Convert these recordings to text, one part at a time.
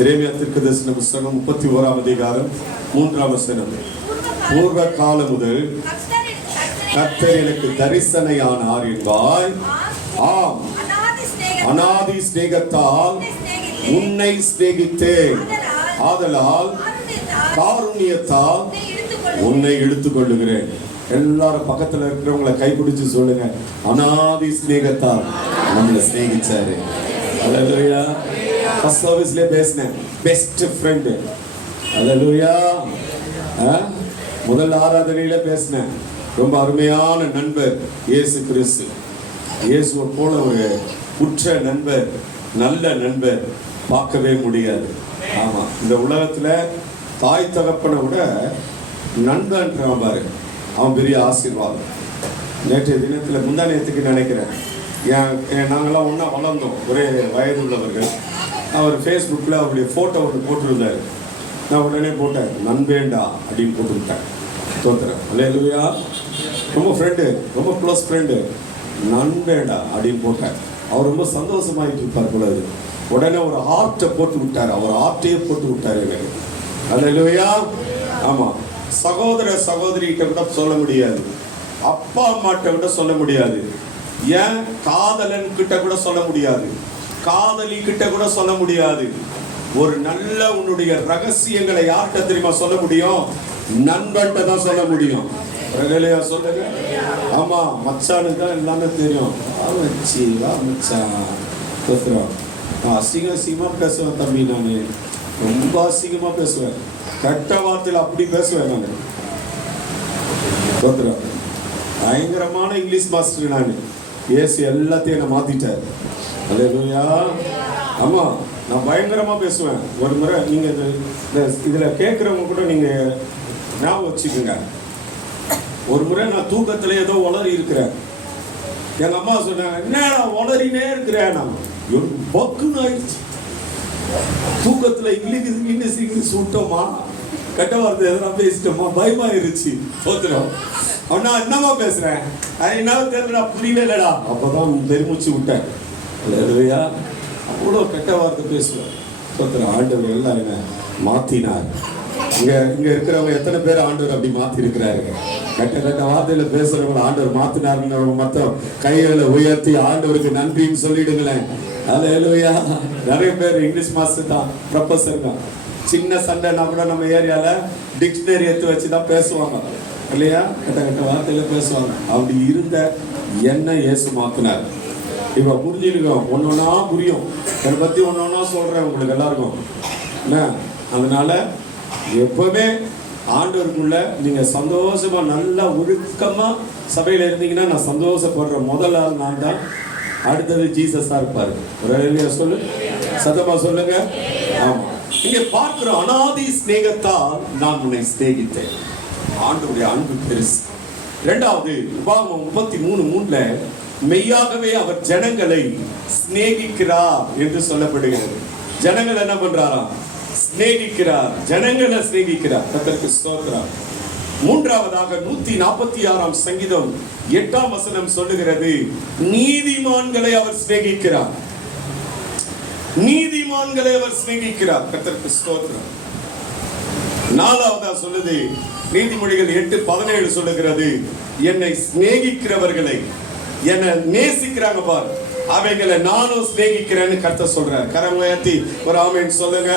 எரேமியா தீர்க்கதரிசன புத்தகம் 31ஆம் அதிகாரம் 3ஆம் வசனம். பூர்வ காலம் முதல் கர்த்தர் எனக்கு தரிசனையானார் என்பாய். ஆம், அநாதி சிநேகத்தால் உன்னை சிநேகித்தேன், ஆதலால் காருண்யத்தால் உன்னை எடுத்துக் கொள்ளுகிறேன். எல்லாரும் பக்கத்துல இருக்கிறவங்களை கைப்பிடிச்சு சொல்லுங்க, அநாதி சிநேகத்தால் நம்மளை சிநேகிச்சாரு. அல்லேலூயா. ஃபர்ஸ்ட் சர்வீஸ்ல பேசினேன், பெஸ்ட் ஃப்ரெண்ட். அல்லேலூயா. முதல் ஆராதனையில பேசினேன், ரொம்ப அருமையான நண்பர் இயேசு கிறிஸ்து. இயேசுவை போல ஒரு உற்ற நண்பர், நல்ல நண்பர் பார்க்கவே முடியாது. ஆமா, இந்த உலகத்துல தாய் தகப்பனை விட நண்பன்றான் பாரு, அவன் பெரிய ஆசீர்வாதம். நேற்றைய தினத்தில் முந்தா நேரத்துக்கு நினைக்கிறேன், நாங்கள்லாம் ஒன்றா வளர்ந்தோம், ஒரே வயது உள்ளவர்கள். அவர் ஃபேஸ்புக்கில் அவருடைய ஃபோட்டோ ஒன்று போட்டிருந்தார். நான் உடனே போட்டேன், நண்பேண்டா அப்படின்னு போட்டுவிட்டேன். தோத்துறேன். அல்லேலூயா. ரொம்ப ஃப்ரெண்டு, ரொம்ப க்ளோஸ் ஃப்ரெண்டு, நண்பேண்டா அப்படின்னு போட்டேன். அவர் ரொம்ப சந்தோஷமாயிட்டு இருப்பார் போல. உடனே ஒரு ஹார்ட்டை போட்டு விட்டார், அவர் ஹார்ட்டையே போட்டு விட்டார் எனக்கு. அல்லேலூயா. ஆமாம், சகோதர சகோதரிகிட்ட கூட சொல்ல முடியாது, அப்பா அம்மாட்ட கூட சொல்ல முடியாது, ஏன் காதலன் கிட்ட கூட சொல்ல முடியாது, காதலி கிட்ட கூட சொல்ல முடியாது. ஒரு நல்ல உன்னுடைய ரகசியங்களை யார்கிட்ட தெரியுமா சொல்ல முடியும்? நண்பன்கிட்ட தான் சொல்ல முடியும். சொல்லுங்க. ஆமா, மச்சானுக்கு தான் எல்லாமே தெரியும். அசிங்கமா பேசுவேன் தம்பி, நான் ரொம்ப அசிங்கமா பேசுவேன், கெட்ட வார்த்தையில் அப்படி பேசுவேன் நான். பயங்கரமான இங்கிலீஷ் மாஸ்டர் நான். இயேசு எல்லாத்தையும் என்ன மாத்திட்டார். அல்லேலூயா. ஆமா, நான் பயங்கரமா பேசுவேன். ஒரு முறை நீங்க இதுல கேட்கிறவங்க கூட நீங்க ஞாபகம் வச்சுக்கோங்க. ஒரு முறை நான் தூக்கத்துல ஏதோ உளறி இருக்கிறேன். எங்க அம்மா சொன்னாங்க, என்ன உளறினே இருக்கிறேன். நான் பக்குன்னு ஆயிடுச்சு. தூக்கத்துல இங்கிலீஷ் விட்டோமா, கெட்ட வார்த்தை எதனா பேசிட்டோமா, பயமாயிருச்சு. போத்துறோம். அவனா என்னமா பேசுறேன், என்ன தெரியல, புரியவே இல்லடா. அப்பதான் பெருமூச்சு விட்டேன். அல்லேலூயா. அவ்வளோ கெட்ட வார்த்தை பேசுவேன். போத்துறோம். ஆண்டவர் எல்லாம் என்ன மாத்தினார். இங்க இருக்கிறவங்க எத்தனை பேர் ஆண்டவர் அப்படி மாத்தி இருக்கிறாரு? கெட்ட கெட்ட வார்த்தையில பேசுறவங்களை ஆண்டவர் மாத்தினாருன்னு மொத்தம் கைகளை உயர்த்தி ஆண்டவருக்கு நன்றின்னு சொல்லிடுங்களேன். அல்லேலூயா. நிறைய பேர் இங்கிலீஷ் மாஸ்டர் தான், ப்ரொஃபஸர் தான். சின்ன சண்டைனா கூட நம்ம ஏரியால டிக்ஷனரி எடுத்து வச்சுதான் பேசுவாங்க இல்லையா, கெட்ட கெட்ட வார்த்தையில பேசுவாங்க. அப்படி இருந்த என்ன இயேசு மாத்தினார். இப்ப புரிஞ்சுருக்கோம், ஒன்னொன்னா புரியும். என்னை பத்தி ஒன்னொன்னா சொல்றேன் உங்களுக்கு எல்லாருக்கும் என்ன. அதனால எப்பவுமே ஆண்டவருக்குள்ள நீங்க சந்தோஷமா நல்லா ஒழுக்கமா சபையில இருந்தீங்கன்னா நான் சந்தோஷப்படுற முதல் ஆள் நான் தான். அடுத்தது ஜீசஸா இருப்பாரு. சொல்லு, சத்தமா சொல்லுங்க. ஆமா, இங்க பார்க்கிற அநாதி சிநேகத்தால் நான் உன்னை சிநேகித்தேன். ஆண்டவருடைய அன்பு பெருசு. இரண்டாவது, உபாகமம் 33:3 மெய்யாகவே அவர் ஜனங்களை சிநேகிக்கிறார் என்று சொல்லப்படுகிறது. ஜனங்கள் என்ன பண்றாராம்? சிநேகிக்கிறார். ஜனங்களை சிநேகிக்கிறார். கர்த்தருக்கு ஸ்தோத்திரம். மூன்றாவதாக 146ஆம் சங்கீதம் 8ஆம் வசனம் சொல்லுகிறது, நீதிமான்களை அவர் சிநேகிக்கிறார். நீதிமான்களை அவர் சிநேகிக்கிறார். கர்த்தருக்கு ஸ்தோத்திரம். நாலாவதா சொல்லுது, நீதிமொழிகள் 8:17 சொல்லுகிறது, என்னை சிநேகிக்கிறவர்களை, என்னை நேசிக்கிறாங்க பார், அவைகளை நானும் சிநேகிக்கிறேன்னு கர்த்தர் சொல்றார். கரம் உயர்த்தி ஒரு ஆமென் சொல்லுங்க.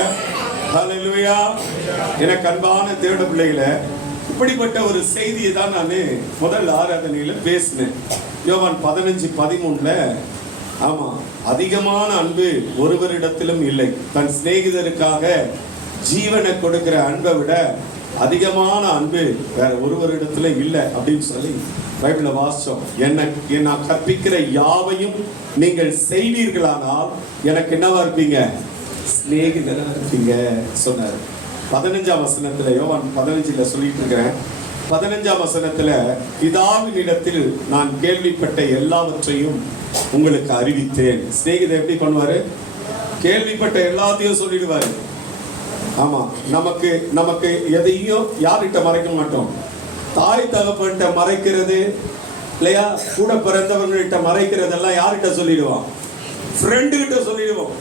ஹல்லேலூயா. எனக்கு அன்பான தேவனுடைய பிள்ளைகளை, இப்படிப்பட்ட ஒரு செய்தியை தான் நான் முதல் ஆராதனையில பேசினேன். யோவான் 15:13 ஆமா, அதிகமான அன்பு ஒருவரிடத்திலும் இல்லை, தன் சிநேகிதருக்காக ஜீவனை கொடுக்கிற அன்பை விட அதிகமான அன்பு வேற ஒருவரிடத்துல இல்லை அப்படின்னு சொல்லி பைபிள வாசிச்சோம். நான் கற்பிக்கிற யாவையும் நீங்கள் செய்வீர்களானால் எனக்கு என்னவா இருப்பீங்க? சிநேகிதரா இருப்பீங்க சொன்னார். 15ஆம் வசனத்துல, யோவான் 15 சொல்லிட்டு இருக்கிறேன். 15ஆம் வசனத்துல, பிதாவின் இடத்தில் நான் கேள்விப்பட்ட எல்லாவற்றையும் உங்களுக்கு அறிவித்தேன். சிநேகிதர் எப்படி பண்ணுவாரு? கேள்விப்பட்ட எல்லாத்தையும் சொல்லிடுவாரு. ஆமா, நமக்கு எதையும் யார்கிட்ட மறைக்க மாட்டோம். தாய் தகப்பன்கிட்ட மறைக்கிறது இல்லையா, கூட பிறந்தவங்கள்ட்ட மறைக்கிறதெல்லாம் யார்கிட்ட சொல்லிடுவோம்? ஃப்ரெண்டு கிட்ட சொல்லிடுவோம்.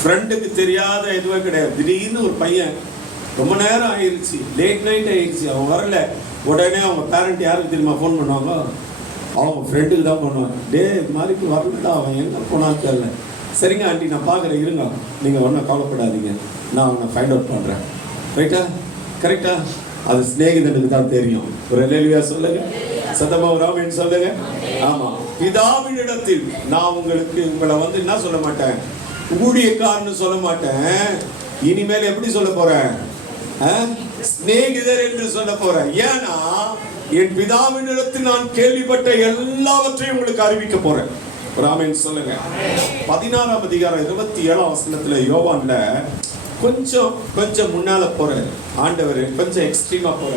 ஃப்ரெண்டுக்கு தெரியாத எதுவே கிடையாது. திடீர்னு ஒரு பையன் ரொம்ப நேரம் ஆயிடுச்சு, லேட் நைட் ஆயிடுச்சு, அவன் வரல. உடனே அவங்க பேரண்ட் யாருக்கு தெரியுமா ஃபோன் பண்ணுவாங்க? அவங்க ஃப்ரெண்டுக்கு தான் பண்ணுவாங்க. டே இது மாதிரிக்கு வரலடா, அவன் எங்கே போனான்னு தெரியல. சரிங்க ஆண்டி, நான் பார்க்குறேன், இருங்க, நீங்கள் ஒன்றும் கவலைப்படாதீங்க, நான் அவனை ஃபைண்ட் அவுட் பண்ணுறேன். ரைட்டா? கரெக்டா? அது சிநேகிதனுக்கு தான் தெரியும். ஒரு அல்லேலூயா சொல்லுங்க, சத்தமா ஒரு ஆமென் சொல்லுங்க. ஆமா, பிதாவின் இடத்தில் நான் உங்களை என்ன சொல்ல மாட்டேன், ஊழியக்காரன்னு சொல்ல மாட்டேன். இனிமேல் எப்படி சொல்ல போறேன்? சிநேகிதர் என்று சொல்ல போறேன். ஏன்னா என் பிதாவின் இடத்தில் நான் கேள்விப்பட்ட எல்லாவற்றையும் உங்களுக்கு அறிவிக்க போறேன். ஒரு ஆமென் சொல்லுங்க. 16ஆம் அதிகாரம் 27ஆம் வசனத்துல யோவான்ல கொஞ்சம் முன்னால போற ஆண்டவர் கொஞ்சம் எக்ஸ்ட்ரீமா போற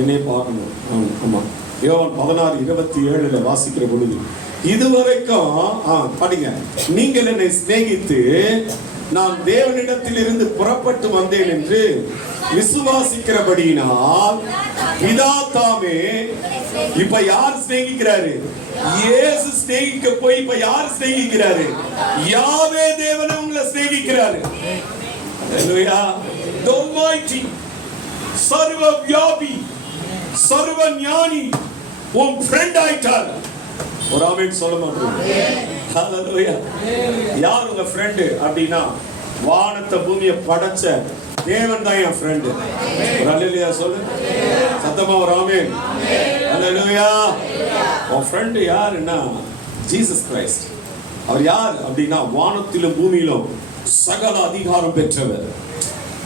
என்னே பார்க்கணும். ஆமா, யோவான் 16:27 வாசிக்கிற பொழுது, இதுவரைக்கும் படிங்க, நீங்கள் என்னை சிநேகித்து நான் தேவனிடத்தில் இருந்து புறப்பட்டு வந்தேன் என்று விசுவாசிக்கிறபடியினால் பிதா தாமே. இப்ப யார் சிநேகிக்கிறாரு? இயேசு சிநேகிக்க போய் இப்ப யார் சிநேகிக்கிறாரு? யாவே தேவன் உங்களை சிநேகிக்கிறாரு. ஹalleluya. The Almighty, சர்வ வியாபி, சர்வ ஞானி உன் ஃப்ரெண்ட் ஆயிட்டார். ஒரு ஆமென் சொல்ல மாட்டோம். ஹalleluya. யார் உங்க ஃப்ரெண்ட் அப்படின்னா, வானத்தை பூமியை படைச்ச தேவன் தான் என் ஃப்ரெண்ட். ஒரு ஹalleluya சொல்லு, சத்தமா ஒரு ஆமென். ஹalleluya. உன் ஃப்ரெண்ட் யாருன்னா ஜீசஸ் கிரைஸ்ட். அவர் யார் அப்படின்னா, வானத்திலும் பூமியிலும் சகல அதிகாரம் பெற்றவர்.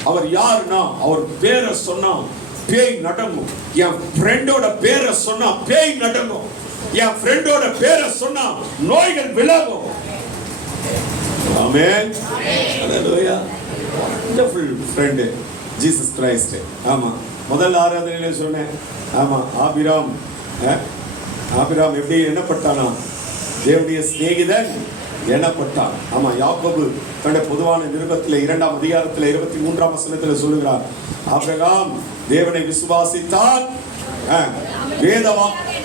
அவர் யாருன்னா, அவர் பேரை சொன்னா பேய் நடங்கும். என் ஃப்ரெண்டோட பேரை சொன்னா பேய் நடங்கும். என் ஃப்ரெண்டோட பேரை சொன்னா நோய்கள் விலகும். ஆமென். ஹalleluya. wonderful friend Jesus Christ. ஆமா, முதல் ஆராதனையில சொன்னேன். ஆமா, ஆபிராம் எப்படி எண்ணப்பட்டானா? தேவனுடைய சிநேகிதன் எண்ணப்பட்டான். ஆமா, யாக்கோபு தன்னுடைய பொதுவான நிருபத்தில் 2ஆம் அதிகாரத்தில் 23ஆம் வசனத்தில் சொல்லுகிறார், ஆபிரகாம் தேவனை விசுவாசித்தான், வேத வாக்கியம்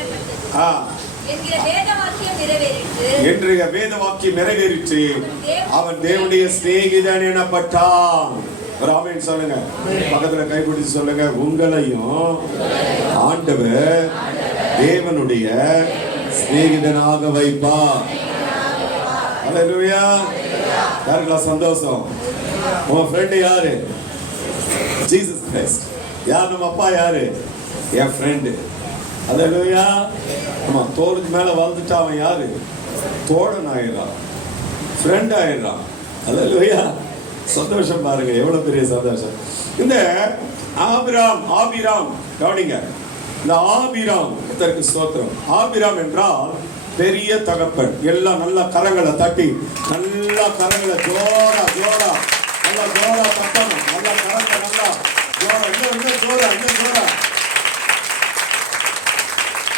நிறைவேறிற்று, அவன் தேவனுடைய சிநேகிதன் எனப்பட்டான். ஆமென் சொல்லுங்க. பக்கத்துல கைப்பிடிச்சு சொல்லுங்க, உங்களையும் ஆண்டவர் தேவனுடைய சிநேகிதனாக வைப்பார். ஹalleluya. யாருக்கெல்லாம் சந்தோஷம்? உங்க ஃப்ரெண்ட் யாரு? Jesus Christ. யார் நம்ம அப்பா? யாரு? என் ஃப்ரெண்டு. ஹalleluya. ஆமா, தோளுக்கு மேல வாழ்ந்துட்டா அவன் யாரு? தோழன் ஆயிடுறான், ஃப்ரெண்ட் ஆயிடுறான். ஹalleluya. சந்தோஷம் பாருங்க, எவ்வளவு பெரிய சந்தோஷம். இந்த ஆபிராம் கவனிங்க. இந்த ஆபிராம் கர்த்தருக்கு ஸ்தோத்திரம். ஆபிராம் என்றால் பெரிய தகப்பன். எல்லாம் நல்ல கரங்களை தட்டி, நல்ல கரங்களை ஜோரா நல்லா ஜோரா தட்டணும். நல்ல கரங்களை நல்லா ஜோரா, இன்னும் ஜோரா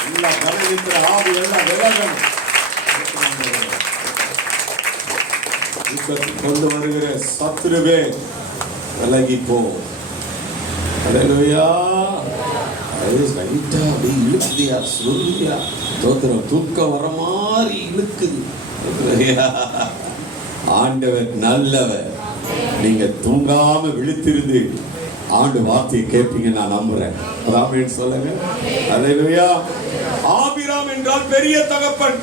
எல்லா கரங்கிற ஆவி எல்லாம் விலகணும். கொண்டு வருகிற சத்துருவே விலகி போ. ஹalleluya. லைட்டா அப்படியே இழுக்குதியா, சொல்லுதியா, தோத்திரம் தூக்கம் வர மாதிரி இழுக்குது. ஆண்டவர் நல்லவர். நீங்க தூங்காம விழித்திருந்து ஆண்டு வார்த்தையை கேட்பீங்க, நான் நம்புறேன். ஆமென் சொல்லுங்க. ஹalleluya. ஆபிராம் என்றால் பெரிய தகப்பன்.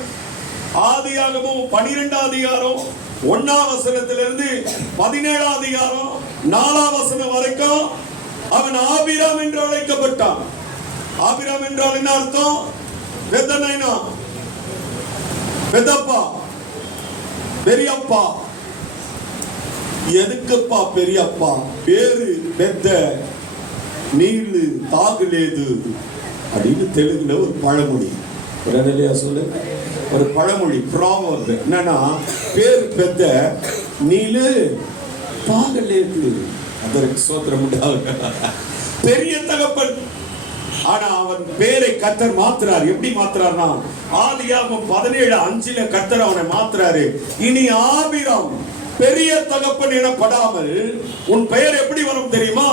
ஆதியாகமம் 12ஆம் அதிகாரம் 1ஆம் வசனத்திலிருந்து 17ஆம் அதிகாரம் 4ஆம் வசனம் வரைக்கும் அவன் ஆபிராம் என்று அழைக்கப்பட்டான். ஆபிராம் என்றால் என்ன அர்த்தம்? பெத்தனைனா, பெத்தப்பா, பெரியப்பா. எதுக்குப்பா பெரியப்பா? பேரு பெத்த நீளு தாகுலேது அப்படின்னு தெலுங்குல ஒரு பழமொழி. சொல்லு, ஒரு பழமொழி ப்ராவர்ப் என்னன்னா, பேர் பெத்த நீளு தாகுலேது. அதற்கு ஸ்தோத்திரம் உண்டாகுக. பெரிய தகப்பன். ஆனா அவன் பேரை கர்த்தர் மாத்துறார். எப்படி மாத்துறார்னா, ஆதியாகமம் 17:5 கர்த்தர் அவனை மாத்துறாரு. இனி ஆபிராம் பெரிய தகப்பன் எனப்படாமல் உன் பெயர் எப்படி வரும் தெரியுமா?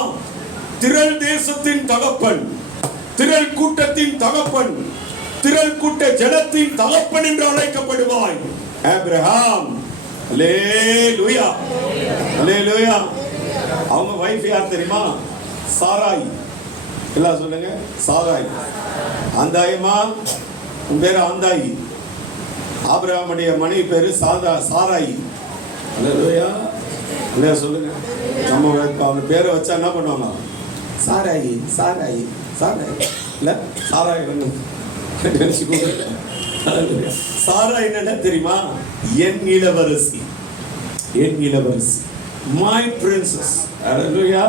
திரள் தேசத்தின் தகப்பன், திரள் கூட்டத்தின் தகப்பன், திரள் கூட்ட ஜனத்தின் தகப்பன் என்று அழைக்கப்படுவாய். ஆபிரகாம் அல்லேலூயா, அல்லேலூயா. அவங்க வைஃப் யார் தெரியுமா? சாராய். எல்லாம் சொல்லுங்க, சாராய். அந்தாயமா, உன் பேரு அந்தாயி. ஆபிரகாமுடைய மனைவி பேரு சாராயி. அல்லேலூயா, அல்லேலூயா சொல்லுங்க. நம்ம அவங்க பேரை வச்சா என்ன பண்ணுவாங்க? சாராயி, சாராயி, சாராயி. இல்ல சாராய் சாராய் என்ன தெரியுமா? என் இளவரசி, என் இளவரசி, மை பிரின்சஸ். அல்லேலூயா.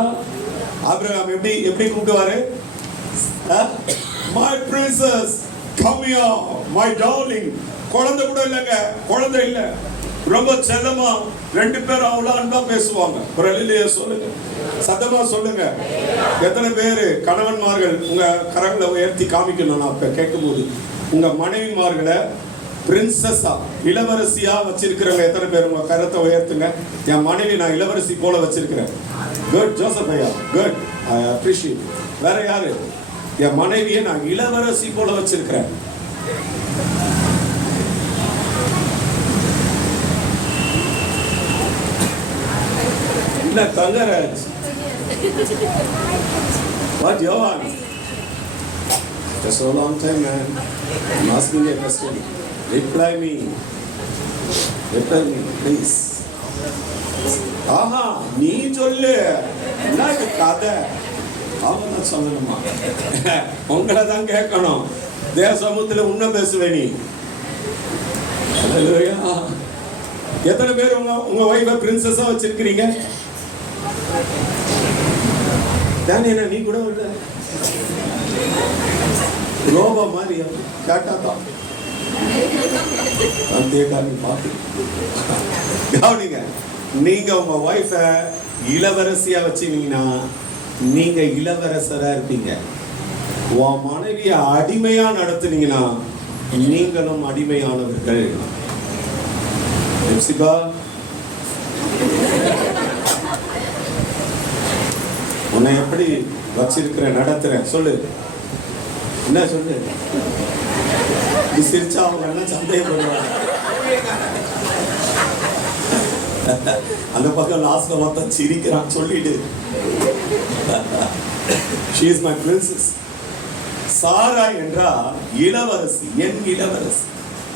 ஆபிரகாம் எப்படி கூப்பிடுவாரு? My princess, come here my darling. குழந்தை கூட இல்லைங்க, குழந்தை இல்லை, ரொம்ப செல்லமா ரெண்டு பேரும் அவ்வளோ அன்பா பேசுவாங்க. ஒரு அல்லேலூயா சொல்லுங்க, சத்தமா சொல்லுங்க. எத்தனை பேரு கணவன்மார்கள் உங்க கரங்களை உயர்த்தி காமிக்கணும்? நான் இப்ப கேட்கும்போது உங்க மனைவிமார்களை பிரின்சஸா, இளவரசியா வச்சிருக்கிறவங்க எத்தனை பேர்? உங்க கரத்தை உயர்த்துங்க. என் மனைவி நான் இளவரசி போல வச்சிருக்கிறேன். குட் ஜோசப் ஐயா, குட், ஐ அப்ரிஷியேட். வேற யாரு? என் மனைவியை நான் இளவரசி போல வச்சிருக்கிறேன். இல்ல Thangaraj, what you want? It's so long time, man. I'm asking you a question. Reply me, please. ஆஹா, நீ சொல்லு. என்ன இது கதை? அவங்க தான் சொல்லணுமா? உங்களை தான் கேட்கணும். தேவ சமூகத்துல உன்ன பேசுவே நீ. எத்தனை பேர் உங்க வைஃபை பிரின்சஸா வச்சிருக்கிறீங்க? தானே, நீ கூட இல்ல, ரோபா மாதிரி கேட்டாதான் பார்த்து கவனிங்க. நீங்க உங்க வைஃபை இளவரசியா வச்சீங்கன்னா நீங்க இளவரசரா இருப்பீங்க. உன் மனைவிய அடிமையா நடத்துனீங்கன்னா நீங்களும் அடிமையானவர்கள். உன்னை எப்படி வச்சிருக்கிற, நடத்துற? சொல்லு, என்ன சொல்லு. நீ சிரிச்சா அவங்க என்ன சந்தேகப்படுவாங்க. அந்த பக்கம் லாஸ்ட்ல மொத்தம் சிரிக்கிறான், சொல்லிடு. She is my princess. சாரா என்றா இளவரசி, என் இளவரசி.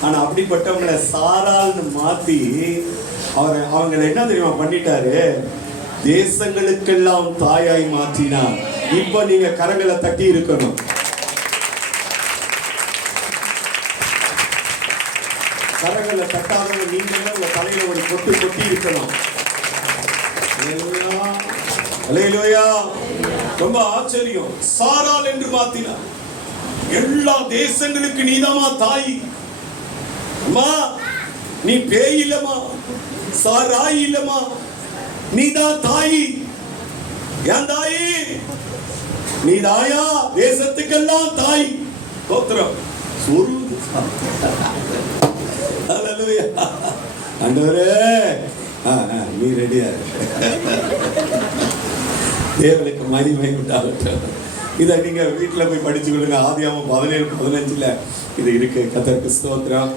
ஆனா அப்படிப்பட்டவங்களை சாரால்னு மாத்தி அவங்களை என்ன தெரியுமா பண்ணிட்டாரு? தேசங்களுக்கெல்லாம் தாயாய் மாற்றினார். இப்ப நீங்க கரங்களை தட்டி இருக்கணும். கரங்களை தட்டாதவங்க நீங்க உங்க தலையில ஒரு கொட்டு கொட்டி இருக்கணும். அல்லேலூயா. ரொம்ப ஆச்சரியம். சாரால் என்று மாத்தினார். எல்லா தேசங்களுக்கு நீதாமா தாய். அம்மா, நீ பேய் இல்லமா, சாராய் இல்லமா, நீதான் தாயி. ஏன் தாயி? நீ தாயா, தேசத்துக்கெல்லாம் தாய். தோத்திரம் சொல்லுது. அல்லேலூயா. ஆண்டவரே, நீ ரெடியா? தேவனுக்கு மகிமை உண்டாகட்டும். இதை நீங்க வீட்டுல போய் படிச்சு கொடுங்க. ஆதியாகமம் 17:15 இது இருக்கு. கர்த்தருக்கு ஸ்தோத்திரம்.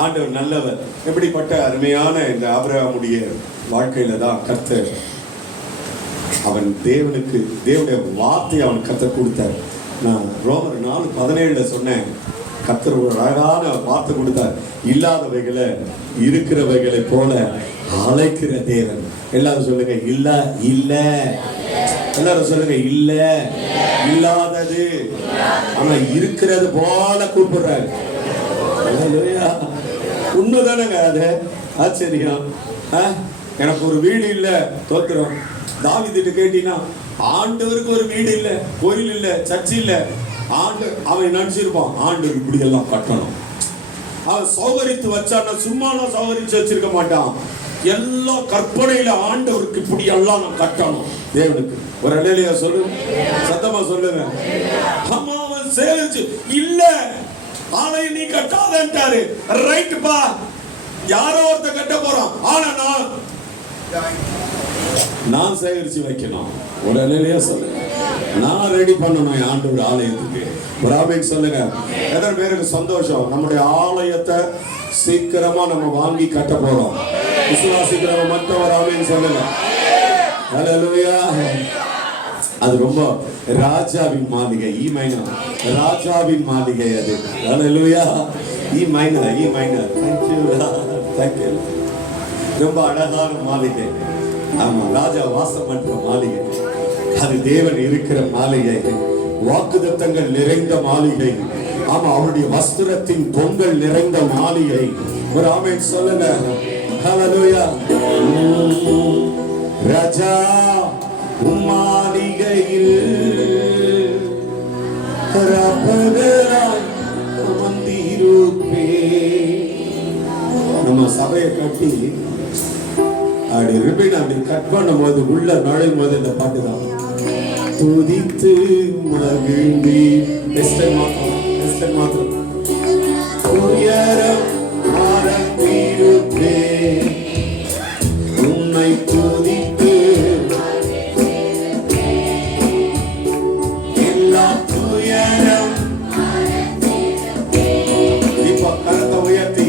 ஆண்டவர் நல்லவர். எப்படிப்பட்ட அருமையான இந்த ஆபிரகாமுடைய வாழ்க்கையில தான் கர்த்தர் அவன் தேவனுடைய வார்த்தையை அவன் கர்த்தர் கொடுத்தார். நான் ரோமர் 4:17 சொன்னேன். கர்த்தர் ஒரு அழகான வார்த்தை கொடுத்தார். இல்லாதவைகளை இருக்கிறவைகளை போல அழைக்கிற தேவன். எல்லாரும் சொல்லுங்க, இல்ல இல்ல. எல்லாரும் சொல்லுங்க, இல்ல இல்லாதது ஆனா இருக்கிறது போல கூப்பிடுறாரு. உண்மைதானங்க அது? ஆச்சரியம். எனக்கு ஒரு வீடு இல்ல, தோத்துறோம். தாவீதுட்ட கேட்டீங்கன்னா ஆண்டவருக்கு ஒரு வீடு இல்ல, கோயில் இல்ல, சர்ச் இல்ல. அவன் நினைச்சிருப்பான் ஆண்டவர் இப்படி எல்லாம் கட்டணும். அவன் சௌகரித்து வச்சான்னா சும்மா நான் சௌகரிச்சு வச்சிருக்க மாட்டான். எல்லா கற்பனையில ஆண்டவருக்கு இப்படி எல்லாம் நான் கட்டணும். தேவனுக்கு ஒரு அல்லேலூயா சொல்லுங்க, சத்தமா சொல்லுங்க. அம்மா அவன் சேகரிச்சு இல்ல ஆலய நீ கட்டாதன்ட்டாரு. ரைட் பா, யாரோ ஒருத்த கட்ட போறான். ஆனா நான் சேகரிச்சு வைக்கணும். ஒரு அல்லேலூயா சொல்லுங்க. நான் ரெடி பண்ணணும் ஆண்டவர் ஆலயத்துக்கு. ஒரு ஆமென் சொல்லுங்க. எத்தனை பேருக்கு சந்தோஷம்? நம்முடைய ஆலயத்தை சீக்கிரமா நம்ம வாங்கி கட்ட போறோம். விசுவாசிக்கிறவங்க மற்றவர் ஆமென் சொல்லுங்க. ஹல்லேலூயா. அது ரொம்ப ராஜாவின் மாளிகை. ஈ மைனர் ராஜாவின் மாளிகை அது. ஹல்லேலூயா. ஈ மைனர். Thank you. ரொம்ப அழகான மாளிகை. ஆமா, ராஜா வாசம் பண்ற மாளிகை. அது தேவன் இருக்கிற மாளிகை. வாக்குத்தத்தங்கள் நிறைந்த மாளிகை. ஆமா, அவருடைய வஸ்திரத்தின் பொங்கல் நிறைந்த மாளிகை. ஒரு ஆமென் சொல்லுங்க. ஹல்லேலூயா. ராஜா மாளிகையில் ரப்பகராய் அமர்ந்திருப்பே. நம்ம சபையை கட்டி அப்படி ரிப்பன் அப்படி கட் பண்ணும்போது உள்ள நுழையும் போது இந்த பாட்டு தான். துதித்து மகிழ்ந்தி மாத்திரம் உயரம் ஆரம்பிருப்பே. உன்னை துதித்து எல்லா துயரம். இப்ப கரத்தை உயர்த்தி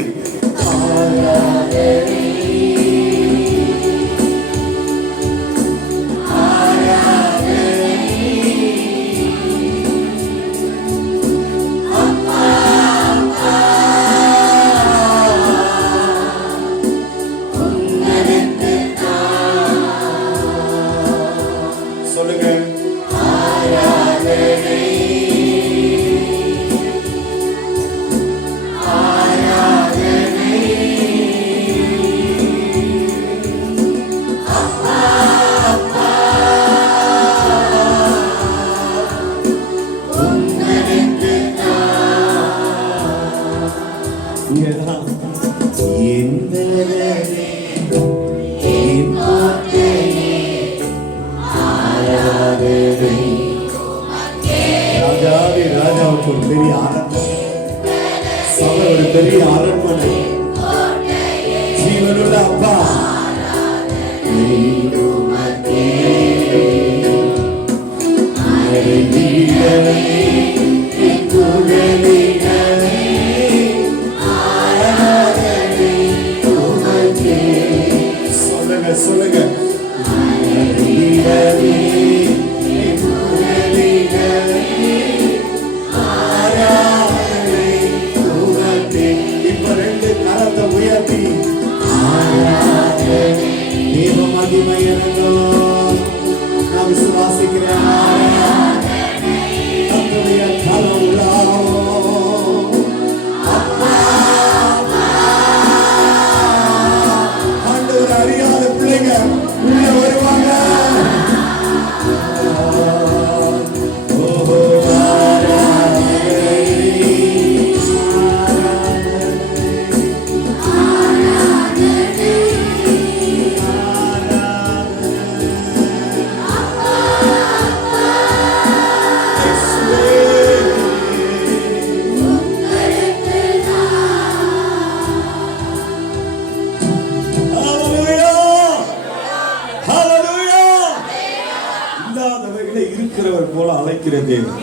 ராஜாவுக்கு ஒரு பெரிய அரண்மனை, சபை ஒரு பெரிய அரண்மனை. ஜீவனுள்ள அப்பா சொல்லுங்க சொல்லுங்க. இப்ப ரெண்டு கரத்தை உயர்த்தி தேவ மகிமை இறங்கும். நான் விசுவாசிக்கிறேன். தன்னுடைய கரம் ஆண்டவர் அறியாத பிள்ளைங்க உள்ள வருவாங்க. இருக்கிறவர் போல அழைக்கிற தேவன்.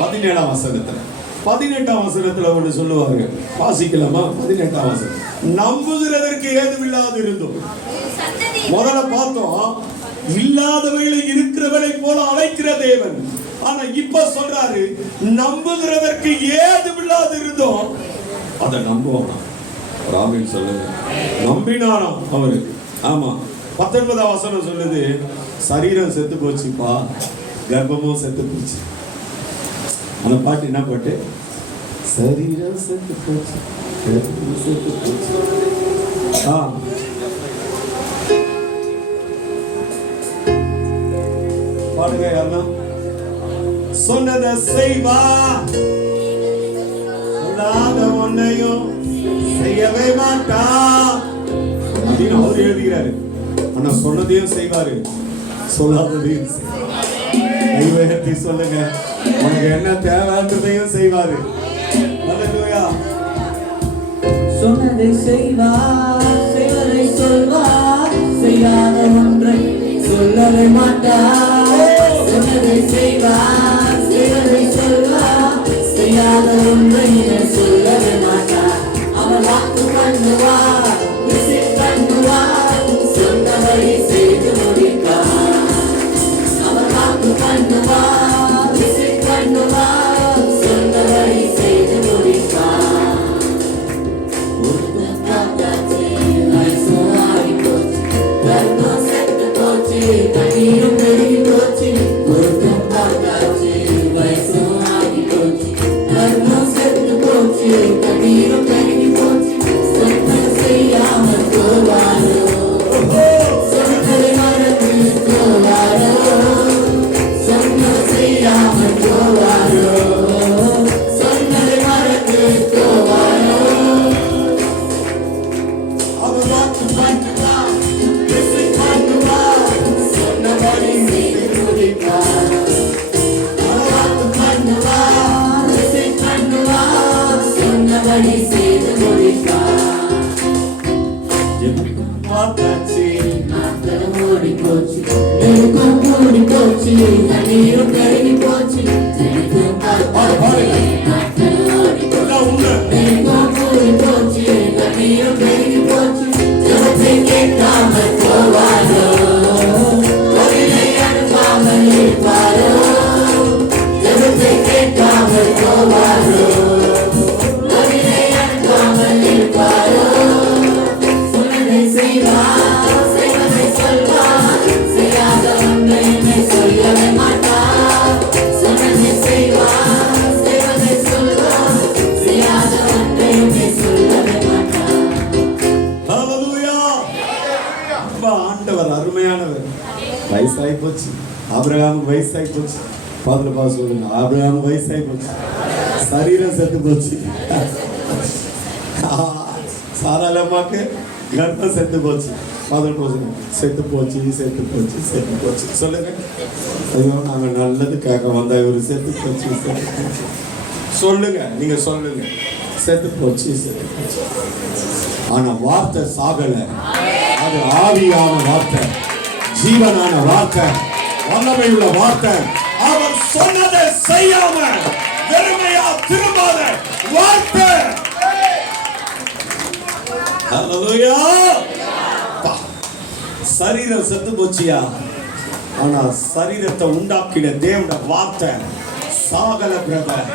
17ஆம் வசனத்துல ஒன்று சொல்லுவாங்க. வாசிக்கலாமா? 18ஆம் வசனம். நம்புகிறதற்கு ஏதுமில்லாது இருந்தோம். முதல்ல பார்த்தோம், இல்லாதவைகளை இருக்கிறவரை போல அழைக்கிற தேவன். ஆனா இப்ப சொல்றாரு, நம்புகிறதற்கு ஏதுமில்லாது இருந்தோம், அதை நம்புவோம். ராமின் சொல்லுங்க. நம்பினாராம் அவரு. ஆமா, 19ஆம் வசனம் சொல்லுது, சரீரம் செத்து போச்சுப்பா, கர்ப்பமும் செத்து போச்சு. அந்த பாட்டு என்ன பாட்டு? சரீரம் செத்து போச்சு, கர்ப்பமும் செத்து போச்சு. பாடுங்க யாருன்னா. சொன்னதை செய்வா, சொல்லாத ஒன்னையும் செய்யவே மாட்டா அப்படின்னு அவர் எழுதுகிறாரு. ஆனா சொன்னதையும் செய்வாரு, சொல்லாததையும் கைவேகத்தை சொல்லுங்க. உனக்கு என்ன தேவைன்றதையும் செய்வாரு. அல்லேலூயா. சொன்னதை செய்வார், செய்வதை சொல்வார், செய்யாத ஒன்றை சொல்லவே மாட்டார். சொன்னதை செய்வார், செய்வதை சொல்வார், செய்யாத ஒன்றை சொல்லவே மாட்டார். அவர் வாக்கு பண்ணுவார், விசிட் பண்ணுவார். கண்ணீரும் பெருகி போச்சு, பொருத்தம் பார்த்தாச்சு, வயசும் ஆகி போச்சு, கர்மம் செத்து போச்சு, கண்ணீரும் பெருகி போச்சு, சொன்னது செய்யாமல் போவாரோ, சொன்னதை மறந்து போவாரோ, சொன்னது செய்யாமல் போவாரோ, சொன்னதை மறந்து போவாரோ. அவர் வாக்கு மாற்றுவார், திசை மாற்றுவார், சொன்னபடி செய்து முடிப்பார். அவர் வாக்கு மாற்றுவார், திசை மாற்றுவார், சொன்னபடி செய்து முடிப்பார். பார்த்தாச்சு, நாட்களும் ஓடி போச்சு, நெருக்கம் கூடி போச்சு, தண்ணீரும் பெருகி போச்சு, நெருக்கம் பார்த்தாச்சு, நாட்களும் ஓடி போச்சு, நெருக்கம் கூடி போச்சு, தண்ணீரும் பெருகி போச்சு, ஜெபத்தை கேட்காமல் போவாரோ, பதிலை அனுப்பாமல் இருப்பாரோ, ஜெபத்தை கேட்காமல் போவாரோ, பதிலை அனுப்பாமல் இருப்பாரோ. சொன்னதை செய்வார், செய்வதை சொல்வார், செய்யாத ஒன்றை என்னை சொல்லவே மாட்டார். சொன்னதை செய்வார், செய்வதை சொல்வார், செய்யாத ஒன்றை என்னை சொல்லவே மாட்டார். ஹல்லேலூயா. அப்பா, ஆண்டவர் அருமையானவர். வயசாகி போச்சு, ஆபிரகாம் வயசாகி போச்சு. பாதுலப்பா சொல்லுங்க, ஆபிரகாம் வயசாகி போச்சு, சரீரம் செத்து போச்சு. சாராளமாக்கு கர்ப்பம் செத்து போச்சு. பாதுலப்பா சொல்லுங்க, செத்து போச்சு, செத்து போச்சு, செத்து போச்சு. சொல்லுங்க, ஐயோ நாங்கள் நல்லது கேட்க வந்தா இவர் செத்து போச்சு, செத்து போச்சு. சொல்லுங்க, நீங்க சொல்லுங்க, செத்து போச்சு, செத்து போச்சு. ஆனா வார்த்தை சாகல, அது ஆவியான வார்த்தை, ஜீவனான வார்த்தை, வல்லமையுள்ள வார்த்தை. அவர் சொன்னதை செய்யாம வெறுமையா திரும்பாத வார்த்தை. ஹல்லேலூயா. சரீரம் செத்து போச்சியா, ஆனா சரீரத்தை உண்டாக்கின தேவனுடைய வார்த்தை சாகல பிரதர்.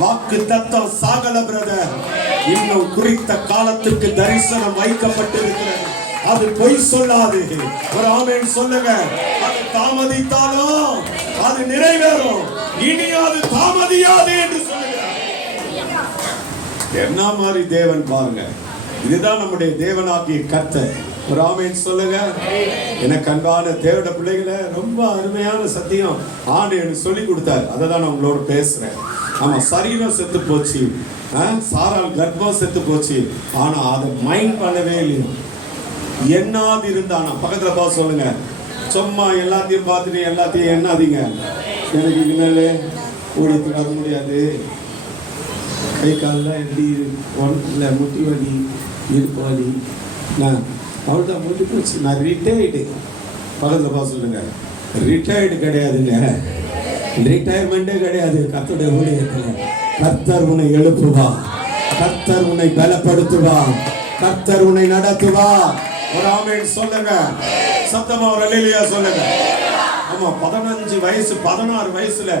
வாக்கு தத்தம் சாகல பிரதர். இன்னும் குறித்த காலத்துக்கு தரிசனம் வைக்கப்பட்டிருக்கிறது. அது பொய் சொல்லாது. ஒரு ஆமென் சொல்லுங்க. அது தாமதித்தாலும் அது நிறைவேறும். இனி அது தாமதியாது என்று சொல்லுங்க. என்ன மாதிரி தேவன் பாருங்க. இதுதான் நம்முடைய தேவனாகிய கர்த்தர். ஒரு ஆமென் சொல்லுங்க. எனக்கு அன்பான தேவனுடைய பிள்ளைகளை, ரொம்ப அருமையான சத்தியம் ஆண்டு எனக்கு சொல்லி கொடுத்தார். அதை தான் நான் உங்களோட பேசுறேன். ஆமா, சரீரம் செத்து போச்சு, சாரால் கர்ப்பம் செத்து போச்சு, ஆனா அதை மைண்ட் பண்ணவே இல்லையா. என்னாது இருந்தானா பக்கத்துல பார்த்து சொல்லுங்க. சும்மா எல்லாத்தையும் பார்த்துட்டு எல்லாத்தையும் எண்ணாதீங்க. எனக்கு இனிமேல் ஊழியத்துக்கு வர முடியாது, கை காலில் எப்படி இல்லை, முட்டி வலி, இடுப்பு வலி, நான் அவ்வளோதான் முட்டி போச்சு, நான் ரிட்டையர்டு. பக்கத்தில் பார்த்து சொல்லுங்க. ரிட்டையர்டு கிடையாதுங்க, ரிட்டையர்மெண்ட்டே கிடையாது. கர்த்தருடைய ஊழியத்தில் கர்த்தர் உன்னை எழுப்புவா, கர்த்தர் உன்னை பலப்படுத்துவா, கர்த்தர் உன்னை நடத்துவா. ஒரு ஆமென் சொல்லுங்க. சத்தமா ஒரு அல்லேலூயா சொல்லுங்க. ஆமா, 15 வயசு 16 வயசுல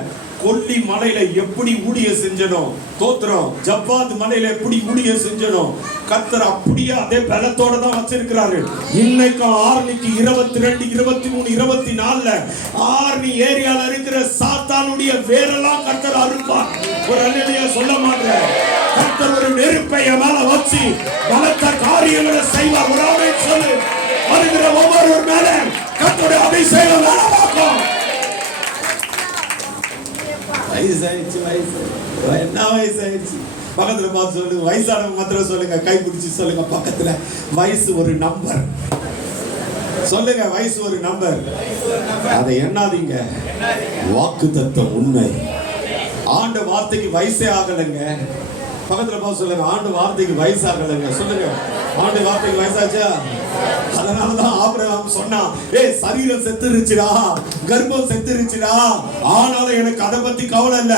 கொல்லி மலையில எப்படி ஊழிய செஞ்சனும், தோத்திரம் ஜப்பாத் மலையில எப்படி ஊழிய செஞ்சனும், கர்த்தர் அப்படியே அதே பலத்தோட தான் வச்சிருக்கிறாரு. இன்னைக்கு ஆர்னிக்கு 22, 23, 24 ஆர்னி ஏரியால இருக்கிற சாத்தானுடைய வேரெல்லாம் கர்த்தர் அறுப்பார். ஒரு அல்லேலூயா சொல்ல மாட்டேன். கர்த்தர் ஒரு நெருப்பை மேல வச்சு பலத்த காரியங்களை செய்வார். ஒரு ஆமென் சொல்லு. வருகிற ஒவ்வொரு மேல கர்த்தருடைய அபிஷேகம் மேல பார்க்கும். வயசாயிடுச்சு, வயசு என்ன வயசாயிடுச்சு. பக்கத்துல பார்த்து சொல்லுங்க. வயசானவங்க மாத்திரம் சொல்லுங்க, கை பிடிச்சி சொல்லுங்க. பக்கத்துல வயசு ஒரு நம்பர் சொல்லுங்க. வயசு ஒரு நம்பர், அதை எண்ணாதீங்க. வாக்கு தத்தம் உண்மை. ஆண்ட வார்த்தைக்கு வயசே ஆகலைங்க. பக்கத்துல பார்த்து சொல்லுங்க. ஆண்டு வார்த்தைக்கு வயசாகலைங்க. சொல்லுங்க, ஆண்டு வார்த்தைக்கு வயசாச்சா? அதனாலதான் ஆபிரகாம் சொன்னான், சரீரம் செத்துருச்சுடா, கர்ப்பம் செத்துருச்சுடா, ஆனாலும் எனக்கு அதை பத்தி கவலை இல்ல.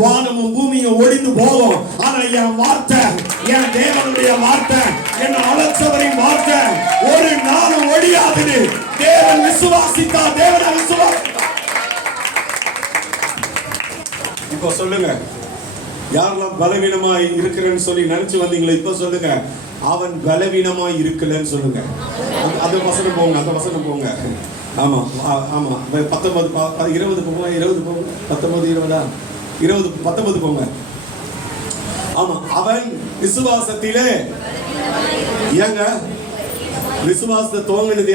வானமும் பூமியும் ஒழிந்து போகும், ஆனா என் வார்த்தை, என் தேவனுடைய வார்த்தை, என் அழைச்சவரின் வார்த்தை ஒரு நாளும் ஒழியாதுன்னு தேவன் விசுவாசித்தா. தேவனை விசுவாசித்தா. இப்போ சொல்லுங்க, யாரெல்லாம் பலவீனமா இருக்கிறேன்னு சொல்லி நினைச்சு வந்தீங்களோ இப்ப சொல்லுங்க, அவன் பலவீனமாய் இருக்கலன்னு சொல்லுங்க. அந்த வசனம் போங்க, அந்த வசனம் போங்க. ஆமா ஆமா 19 20 போங்க, 20 போங்க, 19 20 19 போங்க. ஆமா, அவன் விசுவாசத்திலே ஏங்க விசுவாசத்தை துவங்கினது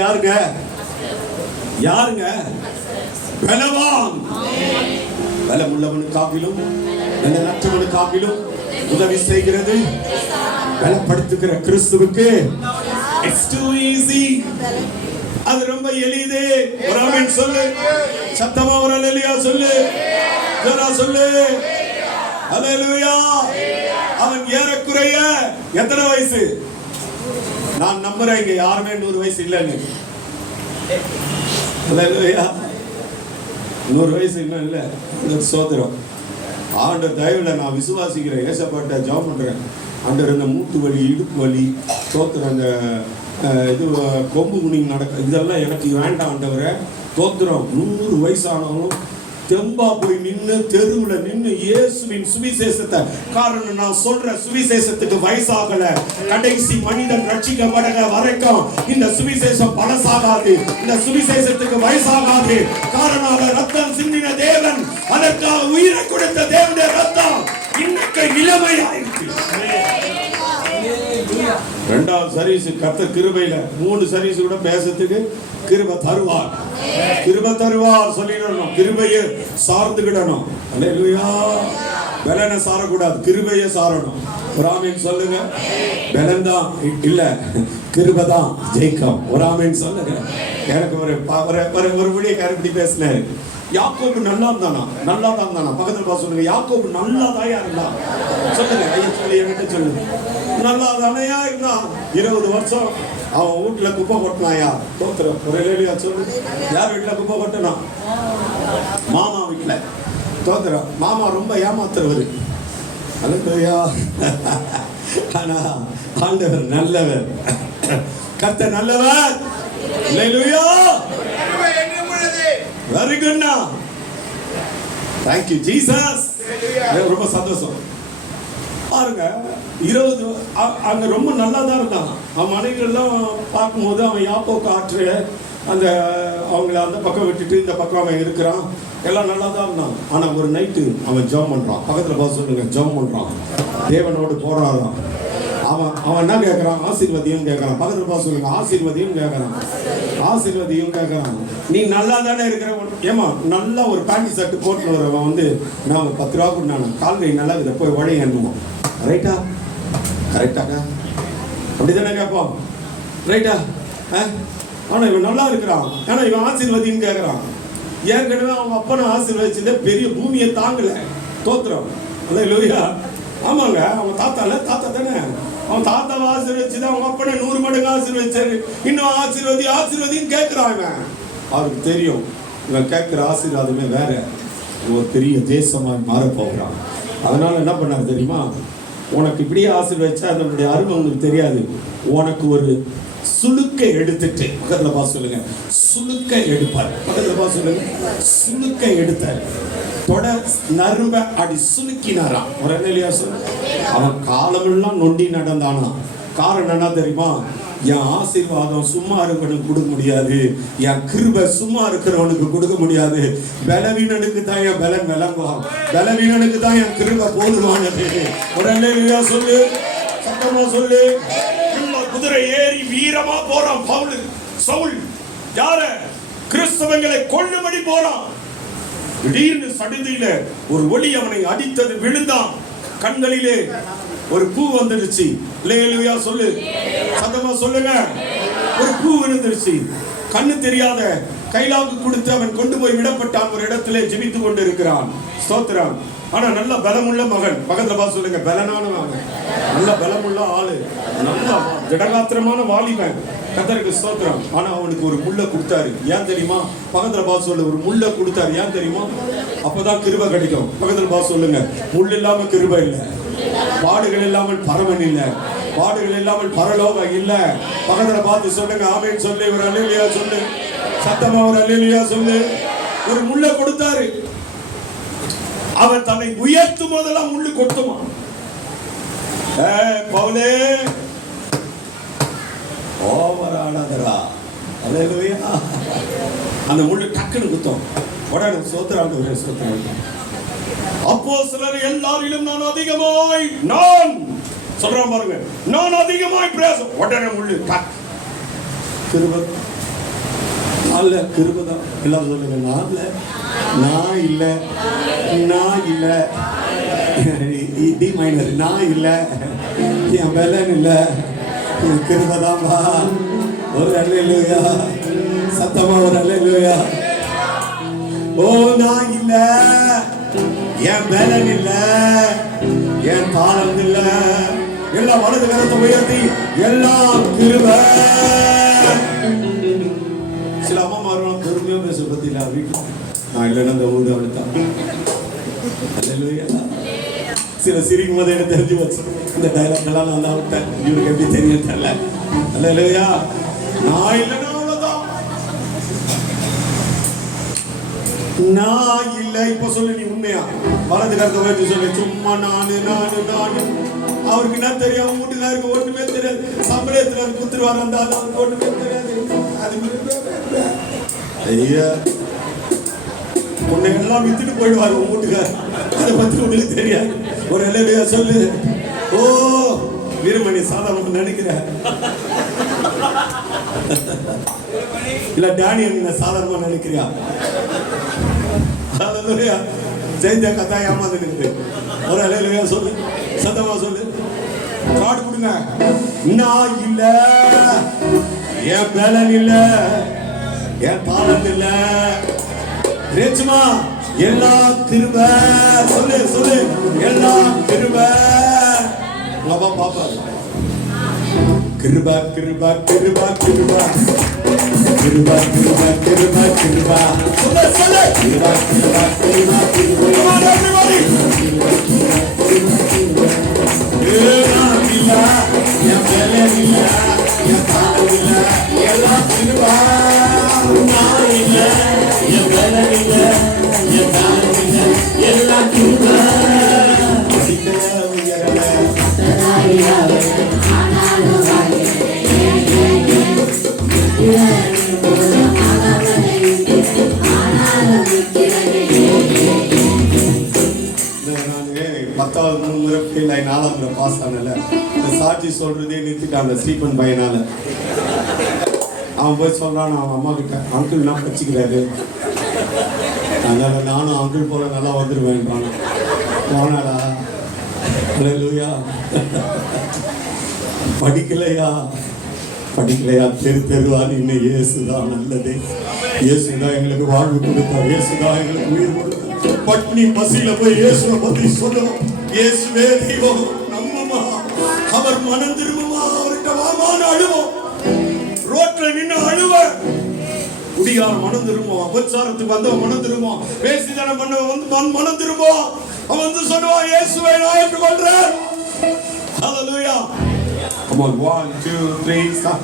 யாருங்க? பலவான். பலமுள்ளவனு காப்பிலும் பலனற்றவனு காப்பிலும் உதவி செய்கிறது பலப்படுத்துகிற கிறிஸ்துவுக்கு it's too easy. அது ரொம்ப எளிது. ஒரு ஆமென் சொல்லு. சத்தமா ஒரு அல்லேலூயா சொல்லு. ஜோரா சொல்லு. அல்லேலூயா. அவன் ஏறக்குறைய எத்தனை வயசு? நான் நம்புறேன் இங்க யாருமே 100 வயசு இல்லைன்னு. அல்லேலூயா. 100 வயசு இன்னும் இல்லை. சோதரம் ஆண்டவர் தயவுல நான் விசுவாசிக்கிறேன். ஏசப்பாட்ட ஜெபம் பண்றேன். ஆண்டவர் இந்த மூட்டு வலி, இடுப்பு வலி, தோத்துறேன், அந்த இது கொம்பு குனிங் நடக்க, இதெல்லாம் எனக்கு வேண்டாம் ஆண்டவரை. தோத்துறோம் 100 வயசானாலும் தெம்பா போய் நின்று தெருவில் நின்று இயேசுவின் சுவிசேஷத்தை, காரணம் நான் சொல்ற சுவிசேஷத்துக்கு வயசாகல. கடைசி மனிதன் ரட்சிக்கப்பட வரைக்கும் இந்த சுவிசேஷம் பழசாகாது. இந்த சுவிசேஷத்துக்கு வயசாகாது. காரணம் ரத்தம் சிந்தின தேவன், அதற்காக உயிரை கொடுத்த தேவனுடைய ரத்தம் இன்னைக்கு இளமையாயிருக்கு. 2வது சர்வீஸ் கர்த்தர் கிருபையில 3 சர்வீஸ் கூட பேசத்துக்கு கிருபை தருவார். கிருபை தருவார் சொல்லிடணும். கிருபையை சார்ந்துக்கிடணும். அல்லேலூயா. பலனை சாரக்கூடாது, கிருபையை சாரணும். ஒரு ஆமென் சொல்லுங்க. பலன் தான் இல்ல, கிருபை தான் ஜெயிக்கும். ஒரு ஆமென் சொல்லுங்க. எனக்கு ஒரு ஊழியக்காரர் இப்படி பேசினாரு. யாக்கோபு நல்லா இருந்தானா? பக்கத்துல பார்த்து சொல்லுங்க. யாக்கோபு நல்லா தாயா இருந்தான் சொல்லுங்க. ஐயா சொல்லி என்கிட்ட சொல்லுங்க. நல்லா தானையா இருந்தான். 20 வருஷம் அவன் வீட்டுல குப்பை கொட்டினாயா? தோத்துறோம். ஒரு லேலியா சொல்லு. யார் வீட்டுல குப்பை கொட்டினா? மாமா வீட்டுல. தோத்துறோம். மாமா ரொம்ப ஏமாத்துறவர். அல்லேலூயா. ஆனா ஆண்டவர் நல்லவர். கர்த்தர் நல்லவர். அல்லேலூயா. Very good. Thank you Jesus. ரொம்ப சந்தோஷம். பாருங்க 20 அங்க ரொம்ப நல்லா தான் இருந்தான். அவன் மனைவிகள்லாம் பார்க்கும்போது அவன் யாப்போக்கு ஆற்று அந்த அவங்கள அந்த பக்கம் விட்டுட்டு இந்த பக்கம் அவன் இருக்கிறான். எல்லாம் நல்லா தான் இருந்தான். ஆனா ஒரு நைட்டு அவன் ஜெபம் பண்றான். பக்கத்துல பார்த்து சொல்லுங்க. ஜெபம் பண்றான், தேவனோடு போராடுறான். அவன் என்ன கேட்கறான்? ஆசீர்வதியும் கேட்கறான். பக்கத்துல பார்த்து சொல்லுங்க. ஆசீர்வதியும் கேட்கறான். நீ நல்லா தானே இருக்கிற. ஏமா நல்லா ஒரு பேண்ட் ஷர்ட் போட்டு வரவன் வந்து நான் 10 ரூபா கொடுனான். கால்கை நல்லா இதை போய் உடைய எண்ணுவோம். ரைட்டா? கரெக்டாக்கா? அப்படிதானே கேட்போம். ரைட்டா? ஆனா இவன் நல்லா இருக்கிறான். ஆனா இவன் ஆசீர்வதின்னு கேட்கறான். ஏற்கனவே அவங்க அப்பனை ஆசீர்வதிச்சதே பெரிய பூமியை தாங்கல. தோத்துறோம். அல்லேலூயா. ஆமாங்க, அவங்க தாத்தா தானே. அவன் தாத்தாவை ஆசீர்வதிச்சுதான் அவங்க அப்பனை 100 மடங்கு ஆசீர்வதிச்சாரு. இன்னும் ஆசீர்வதின்னு கேட்கிறாங்க. அவருக்கு தெரியும் இவன் கேட்கிற ஆசீர்வாதமே வேற. ஒரு பெரிய தேசமாய் மாறப்போகிறான். அதனால என்ன பண்ணாரு தெரியுமா? உனக்கு இப்படியே ஆசீர்வதிச்சா அதனுடைய அருமை உங்களுக்கு தெரியாது. உனக்கு ஒரு சுளுக்கை எடுத்துட்டு, பக்கத்துல பார்த்து சொல்லுங்க, சுளுக்கை எடுப்பார். பக்கத்துல பார்த்து சொல்லுங்க, சுளுக்கை எடுத்தார். தொட நறும்ப அடி சுளுக்கினாராம். ஒரு இல்லையா சொல்லு. அவன் காலமெல்லாம் நொண்டி நடந்தானா. காரணம் என்ன தெரியுமா? என் ஆசீர்வாதம் சும்மா இருக்கவனுக்கு கொடுக்க முடியாது. என் கிருபை சும்மா இருக்கிறவனுக்கு கொடுக்க முடியாது. பலவீனனுக்கு தான் என் பலன் விளங்குவான். பலவீனனுக்கு தான் என் கிருபை போதுமானது. ஒரு இல்லையா சொல்லு. சத்தமா சொல்லு. குதிரை ஏறி வீரமா போறான் சவுல். யார? கிறிஸ்தவங்களை கொல்லும்படி போறான். திடீர்னு சடுதியில ஒரு ஒளி அவனை அடித்தது. விழுந்தான். கண்களிலே ஒரு பூ வந்துடுச்சு. அல்லேலூயா சொல்லு. சத்தமா சொல்லுங்க. ஒரு பூ விழுந்துருச்சு. கண்ணு தெரியாத கைலாவுக்கு கொடுத்து அவன் கொண்டு போய் விடப்பட்டான். ஒரு இடத்திலே ஜெபித்து கொண்டு இருக்கிறான். ஸ்தோத்திரம். ஆனா நல்ல பலமுள்ள மகன். பக்கத்துல பார்த்து சொல்லுங்க. பலனான மகன், நல்ல பலமுள்ள ஆளு, நல்ல திடகாத்திரமான வாலிபன். கர்த்தருக்கு ஸ்தோத்திரம். ஆனா அவனுக்கு ஒரு முள்ள கொடுத்தாரு. ஏன் தெரியுமா? பக்கத்துல பார்த்து சொல்லு. ஒரு முள்ள கொடுத்தாரு. ஏன் தெரியுமா? அப்பதான் கிருபை கிடைக்கும். பக்கத்துல பார்த்து சொல்லுங்க. முள் இல்லாம கிருபை இல்லை. பாடுகள் இல்லாமல் பரமன் இல்லை. பாடுகள் இல்லாமல் பரலோகம் இல்லை. பக்கத்துல பார்த்து சொல்லுங்க. ஆமென் சொல்லு. ஒரு அல்லேலூயா சொல்லு. சத்தமா ஒரு அல்லேலூயா சொல்லு. ஒரு முள்ள கொடுத்தாரு. அவன் தன்னை உயர்த்தும் போதெல்லாம் முள்ளு கொட்டுமா? பவுலே ஓவர் ஆடாதரா. அல்லேலூயா. அந்த முள்ளு டக்குன்னு குத்தம். உடனே சோத்திராண்டவரே சோத்திராண்டவரே. அப்போஸ்தலர் எல்லாரிலும் நான் அதிகமாய் நான் சொல்றேன் பாருங்க, நான் அதிகமாய் பேச. உடனே முள்ளு டக். கிருபை அல்ல, கிருபைதான். எல்லாரும் சொல்லுங்க, நான் இல்லை, நான் இல்லை, டி மைனர், நான் இல்லை, என் பலன் இல்லை, என் கிருபைதான்பா. ஒரு அல்லேலூயா, சத்தமா ஒரு அல்லேலூயா. ஓ நான் இல்லை, என் பலன் இல்லை, என் தாளம் இல்லை, எல்லாம் வலது கரத்தை உயர்த்தி எல்லாம் கிருபை. சில அம்மா மாறுவோம் பெருமையா பேச பத்தியில வீட்டு நான் இல்லைன்னா அந்த ஊடு அவளுத்தான். சில சிரிக்கும் போது எனக்கு தெரிஞ்சு வச்சு இந்த டைலாக் எல்லாம் நான் தான் விட்டேன். இவருக்கு எப்படி தெரியும் தெரியல. அல்லேலூயா. நான் இல்லைன்னா அவ்வளவுதான். நான் இல்லை. இப்ப சொல்லு நீ உண்மையா வலது கருத்தை வச்சு சொல்லு. சும்மா நானு நானு நானு. அவருக்கு என்ன தெரியும்? வீட்டுக்காருக்கு ஒண்ணுமே தெரியாது. சம்பளத்துல குத்துருவார் வந்தாலும் அவருக்கு ஒண்ணுமே தெரியாது. ஐயா உன்னை எல்லாம் வித்துட்டு போயிடுவார் உன் வீட்டுக்கார். அதை பத்தி உங்களுக்கு தெரியாது. ஒரு அல்லேலூயா சொல்லு. ஓ வீரமணி சாதாரண நினைக்கிற இல்ல டேனியல் நீங்க சாதாரணமா நினைக்கிறியா? அல்லேலூயா. ஜெயந்தா கதா ஏமாந்து இருக்குது. ஒரு அல்லேலூயா சொல்லு, சத்தமா சொல்லு. கார்டு கொடுங்க. நான் இல்ல, என் பலன் இல்ல, என் தாளம் இல்ல, ரேச்சுமா எல்லாம் கிருபை. சொல்லு சொல்லு, எல்லாம் கிருபை. பாப்பா பாப்பா கிருபா கிருபா கிருபா கிருபா கிருபா கிருபா கிருபா கிருபா. சொல்லு சொல்லு, கிருபா கிருபா கிருபா கிருபா. எல்லாம் இல்ல, என் பலன் இல்ல, என் தாளம் இல்ல, எல்லாம் கிருபா. நான் இல்ல, என் பலன் இல்ல, என் தாளம் இல்ல, எல்லாம் கிருபா. பத்தாவது 3 முறை ஃபெயில் ஆகி 4ஆம் முறை பாஸ் ஆனல இந்த சாட்சி சொல்றதே நிறுத்திட்டாங்க ஸ்ரீபன் பையனால. அவன் போய் சொல்றான் அவன் அம்மா கிட்ட, அங்கிள் நான் படிச்சுக்கிறாரு, அதனால நானும் அங்கிள் போல நல்லா வந்துடுவேன்றான். போனாடா. அல்லேலூயா. படிக்கலையா படிக்கலையா தெரு தெருவா நின்று இயேசுதான் நல்லது, இயேசுதான் எங்களுக்கு வாழ்வு கொடுத்தார், இயேசுதான் எங்களுக்கு உயிர் கொடுத்தார். பட்னி பசியில போய் இயேசுவை பத்தி சொல்லுவோம். இயேசுவே தெய்வம், நம்மமா அவர் மனம் திரும்புமா, அவர்கிட்ட வாமான்னு அழுவோம். ரோட்ல நின்று அழுவ குடியார மனம் திரும்பும், அபச்சாரத்துக்கு வந்தவன் மனம் திரும்பும், பேசிதனம் பண்ணவன் வந்து மனம் திரும்பும். அவன் வந்து சொல்லுவான், இயேசுவை நான் ஏற்றுக்கொள்றேன். ஹல்லேலூயா. Come on, 1 2 3 stop.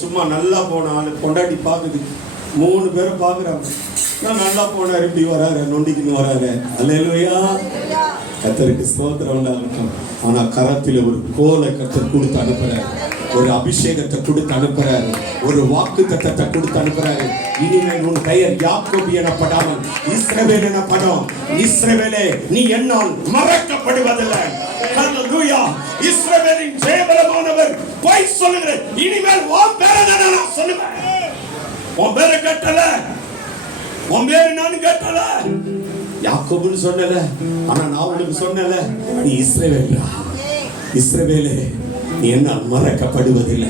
சும்மா நல்லா போன ஆளு கொண்டாடி பாக்குது, 3 பேரை பாக்குறாங்க. நான் நல்லா போனாரு, இப்படி வராரு, நொண்டிக்குன்னு வராரு. அல்லேலூயா. கர்த்தருக்கு ஸ்தோத்திரம் உண்டாகட்டும். ஆனா கரத்தில் ஒரு கோலை கர்த்தர் கொடுத்து அனுப்புறாரு, ஒரு அபிஷேகத்தை கொடுத்து அனுப்புறாரு, ஒரு வாக்கு தத்தத்தை கொடுத்து அனுப்புறாரு. இனிமேல் உன் பெயர் யாக்கோபு எனப்படாமல் இஸ்ரவேல் எனப்படும். இஸ்ரவேலே, நீ என்னால் மறக்கப்படுவதில்லை. ஹல்லேலூயா. இஸ்ரவேலின் ஜெயபலமானவர் போய் சொல்லுகிறேன். இனிமேல் உன் பேரை நான் சொல்லுவேன். உன் பேரை கேட்டல, உன் பேரை நான் கேட்டல. யாக்கோபுன்னு சொன்னல, ஆனா நான் உனக்கு சொன்னல, நீ இஸ்ரவேலா. இஸ்ரவேலே, நீ என்னால் மறக்கப்படுவதில்லை.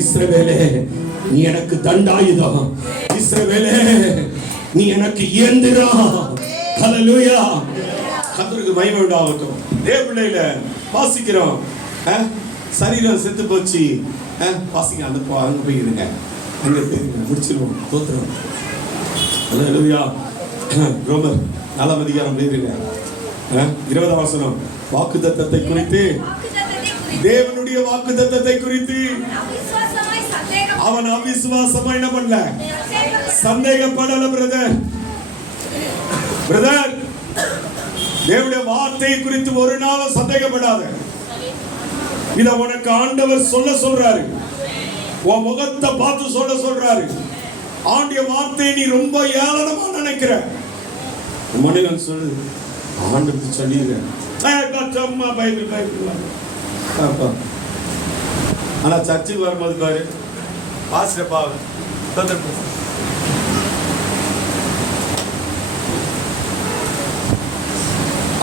இஸ்ரவேலே, நீ எனக்கு தண்டாயுதம். இஸ்ரவேலே, நீ எனக்கு இயந்திரம். ஹல்லேலூயா. கர்த்தருக்கு மகிமை உண்டாகட்டும். தேவபிள்ளையில வாசிக்கிறோம், சரீரம் செத்து போச்சு. வாசிங்க, அந்த அங்க போய் இருங்க, அங்க போய் முடிச்சிருவோம். தோத்துறோம். ஹல்லேலூயா. ரோமர் 4 அதிகாரம் போயிருங்க. 20 வசனம். வாக்குத்தத்தத்தை குறித்து, தேவனுடைய வாக்குத்தத்தத்தை குறித்து அவன் அவிசுவாசமா என்ன பண்ணல, சந்தேகப்படல. பிரதர், தேவனுடைய வார்த்தை குறித்து ஒரு நாளும் சந்தேகப்படாத. இத உனக்கு ஆண்டவர் சொல்றாரு, உன் முகத்தை பார்த்து சொல்றாரு. ஆண்டிய வார்த்தையை நீ ரொம்ப ஏளனமா நினைக்கிற. மனிதன் சொல்லு, ஆண்டவர் சொல்லிடுறேன். ஆனா சர்ச்சுக்கு வரும்போது பாரு, பாஸ்டப்பா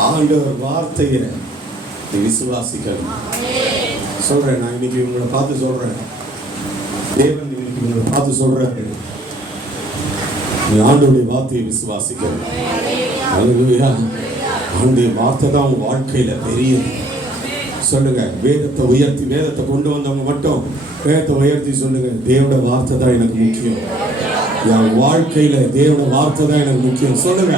ஆண்டவர் வார்த்தையை நீ விசுவாசிக்கணும். சொல்றேன், நான் இன்னைக்கு உங்களை பார்த்து சொல்றேன், தேவன் இன்னைக்கு உங்களை பார்த்து சொல்றாரு, நீ ஆண்டவருடைய வார்த்தையை விசுவாசிக்கணும். ஹல்லேலூயா. ஆண்டவருடைய வார்த்தை தான் உங்க வாழ்க்கையில பெரியது. சொல்லுங்க, வேதத்தை உயர்த்தி, வேதத்தை கொண்டு வந்தவங்க மட்டும் வேதத்தை உயர்த்தி சொல்லுங்க, தேவனுடைய வார்த்தை தான் எனக்கு முக்கியம். என் வாழ்க்கையில தேவனுடைய வார்த்தை தான் எனக்கு முக்கியம். சொல்லுங்க,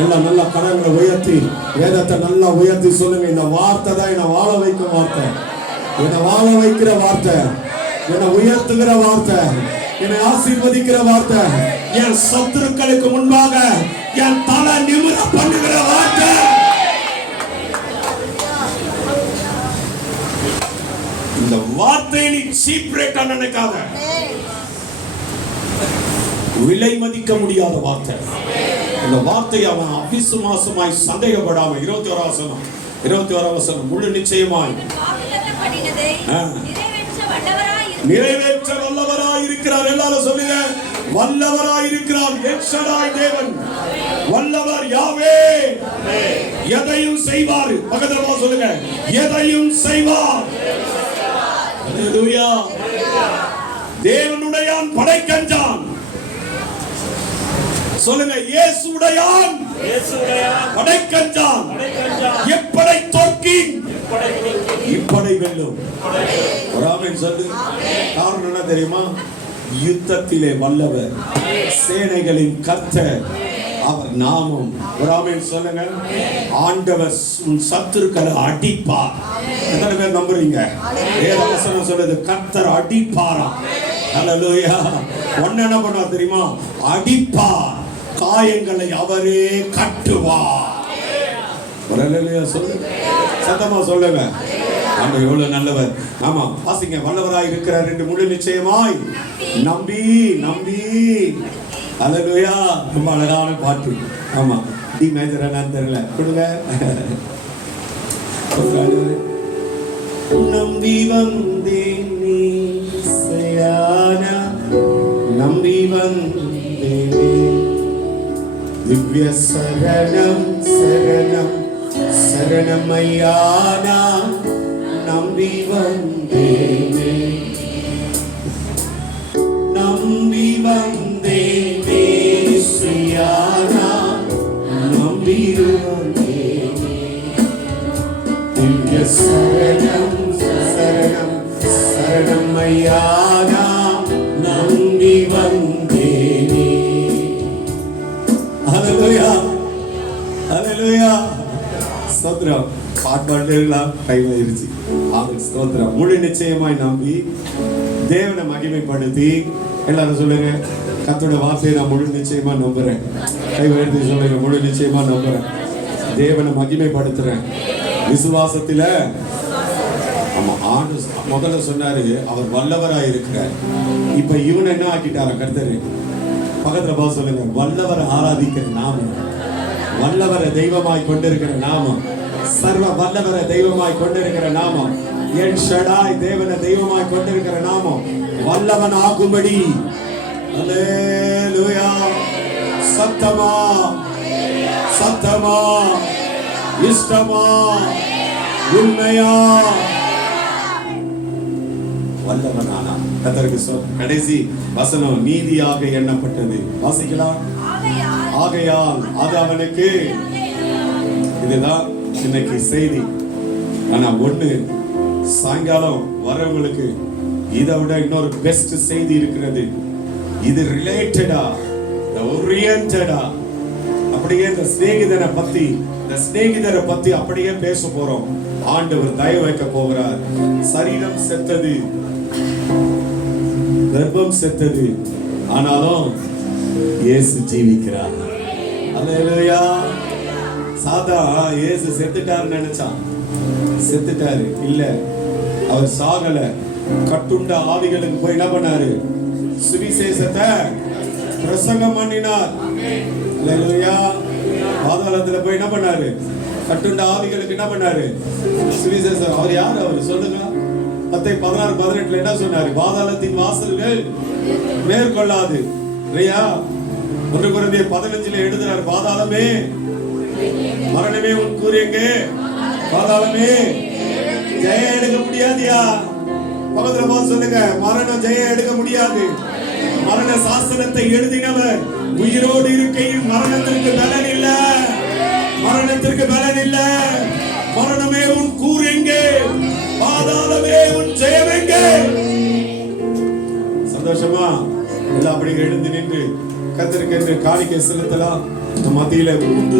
எல்லாம் நல்லா கடவுளை உயர்த்தி, வேதத்தை நல்லா உயர்த்தி சொல்லுங்க, இந்த வார்த்தை தான் என்னை வாழ வைக்கும் வார்த்தை, என்னை வாழ வைக்கிற வார்த்தை, என்னை உயர்த்துகிற வார்த்தை, என்னை ஆசீர்வதிக்கிற வார்த்தை, என் சத்துருக்களுக்கு முன்பாக என் தலை நிமிர பண்ணுகிற வார்த்தை. இந்த வார்த்தையை நீ சீப் ரேட்டா நினைக்காத. விலை மதிக்க முடியாத வார்த்தை. இந்த வார்த்தையை அவன் அவிசுவாசமாய் சந்தேகப்படாம 21 வசனம் முழு நிச்சயமாய் நிறைவேற்ற வல்லவராய் இருக்கிறார். எல்லாரும் சொல்லுங்க, வல்லவராய் இருக்கிறார். எல்ஷடாய் தேவன் வல்லவர், யாவே எதையும் செய்வார். பக்கத்துல சொல்லுங்க, எதையும் செய்வார். ஹல்லேலூயா. தேவனுடையான் படைக்கஞ்சான். சொல்லுங்க, இயேசுடையான் படைக்கஞ்சான். எப்படை தோற்கி இப்படை வெல்லும். ஒரு ஆமென் சொல்லு. காரணம் என்ன தெரியுமா? யுத்தத்திலே வல்லவர், சேனைகளின் கர்த்தர் அவர் நாமம். ஒரு ஆமென் சொல்லுங்க. ஆண்டவர் உன் சத்துருக்களை அடிப்பார். எத்தனை பேர் நம்புறீங்க? வேதவசனம் சொல்லுது, கர்த்தர் அடிப்பாரா. ஹல்லேலூயா. ஒன்னு என்ன பண்ணுவார் தெரியுமா? அடிப்பார், காயங்களை அவரே கட்டுவார். ஹல்லேலூயா. சொல்லுங்க, சத்தமா சொல்லுங்க. ஆண்டவர் எவ்வளவு நல்லவர். ஆமா, வாசிங்க, வல்லவராய் இருக்கிறார் என்று முழு நிச்சயமாய் நம்பி நம்பி. ஹல்லேலூயா. ரொம்ப அழகான பாட்டு. ஆமா, டி மேஜர் என்னன்னு தெரியல, கொடுங்க. நம்பி வந்தேன் நீ சயானா, நம்பி வந்தேன் திவ்ய சரணம் சரணம் சரணம் ஐயானா, நம்பி வந்தேனே நம்பி வந்தேனே ஸ்ரீயானா, நம்பி வந்தேனே திவ்ய சரணம் சரணம் சரணம் ஐயானா, நம்பி வந்தேனே. ஹல்லேலூயா. ஹல்லேலூயா. ஸ்தோத்திரம். பாட்டுலாம் டைம் ஆயிருச்சு. ஆமென். ஸ்தோத்திரம். முழு நிச்சயமாய் நம்பி தேவனை மகிமைப்படுத்தி. எல்லாரும் சொல்லுங்க, கர்த்தருடைய வார்த்தையை நான் முழு நிச்சயமா நம்புறேன். கை உயர்த்தி சொல்லுங்க, முழு நிச்சயமா நம்புறேன். தேவனை மகிமைப்படுத்துறேன் விசுவாசத்தில. ஆமா, ஆண்டு முதல்ல சொன்னாரு அவர் வல்லவராய் இருக்கிறார். இப்ப இவனை என்ன ஆக்கிட்டார கர்த்தரு? பக்கத்துல போக சொல்லுங்க, வல்லவரை ஆராதிக்கிற நாமம், வல்லவரை தெய்வமாய் கொண்டிருக்கிற நாமம், சர்வ வல்லவரை தெய்வமாய் கொண்டிருக்கிற நாமம், என் ஷடாய் தேவனை தெய்வமாய் கொண்டிருக்கிற நாமம், வல்லவன் ஆகும்படி. அல்லேலூயா. சத்தமா சத்தமா இஷ்டமா உண்மையா வல்லவனானா கர்த்தருக்கு கடைசி வசனம் நீதியாக எண்ணப்பட்டது. வாசிக்கலாம். ஆகையால் அது அவனுக்கு. இதுதான் இன்னைக்கு செய்தி. ஆனா ஒண்ணு, சாயங்காலம் வரவங்களுக்கு இதை விட இன்னொரு பெஸ்ட் செய்தி இருக்கிறது. இது ரிலேட்டடா, ஓரியன்டடா, அப்படியே இந்த சிநேகிதரை பத்தி அப்படியே பேச போறோம். ஆண்டவர் தயவு வைக்க போகிறார். சரீரம் செத்தது, கர்ப்பம் செத்தது, ஆனாலும் இயேசு ஜீவிக்கிறார். அல்லேலூயா. சாதா இயேசு செத்துட்டாருன்னு நினைச்சான். செத்துட்டாரு இல்ல, அவர் சாகல. கட்டுண்ட ஆவிகளுக்கு போய் என்ன பண்ணாரு? சுவிசேஷத்தை பிரசங்கம் பண்ணினார். அல்லேலூயா. பாதாளத்துல போய் என்ன பண்ணாரு? கட்டுண்ட ஆவிகளுக்கு என்ன பண்ணாரு? சுவிசேஷம். அவர் யார்? அவர் சொல்லுங்க. மத்தேயு 16:18 என்ன சொன்னாரு? பாதாளத்தின் வாசல்கள் மேற்கொள்ளாது. இல்லையா? 1 கொரிந்தியர் 15 எழுதுறாரு, பாதாளமே மரணமே உன் கூறு எங்கே? பாதாளமே ஜெயம் எடுக்க முடியாதியா? பக்கத்துல போய் சொல்லுங்க, மரணம் ஜெயம் எடுக்க முடியாது. மரண சாஸ்திரத்தை எழுதினவர் உயிரோடு இருக்கையில் மரணத்திற்கு பலன் இல்ல, மரணத்திற்கு பலன் இல்ல. மரணமே உன் கூறு எங்கே? பாதாளமே உன் ஜெயம் எங்கே? சந்தோஷமா எல்லாம் அப்படி எழுந்து நின்று கர்த்தருக்கு என்று காணிக்கை செலுத்தலாம். மத்தியில 3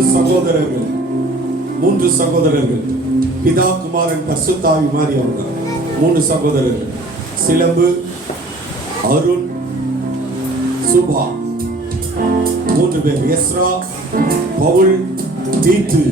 சகோதரர்கள், பிதா குமாரன் பரிசுத்தாவி மாதிரி அவங்க 3 சகோதரர்கள், சிலம்பு, அருண், சுபா, 3 பேர், எஸ்ரா, பவுல், தீத்து.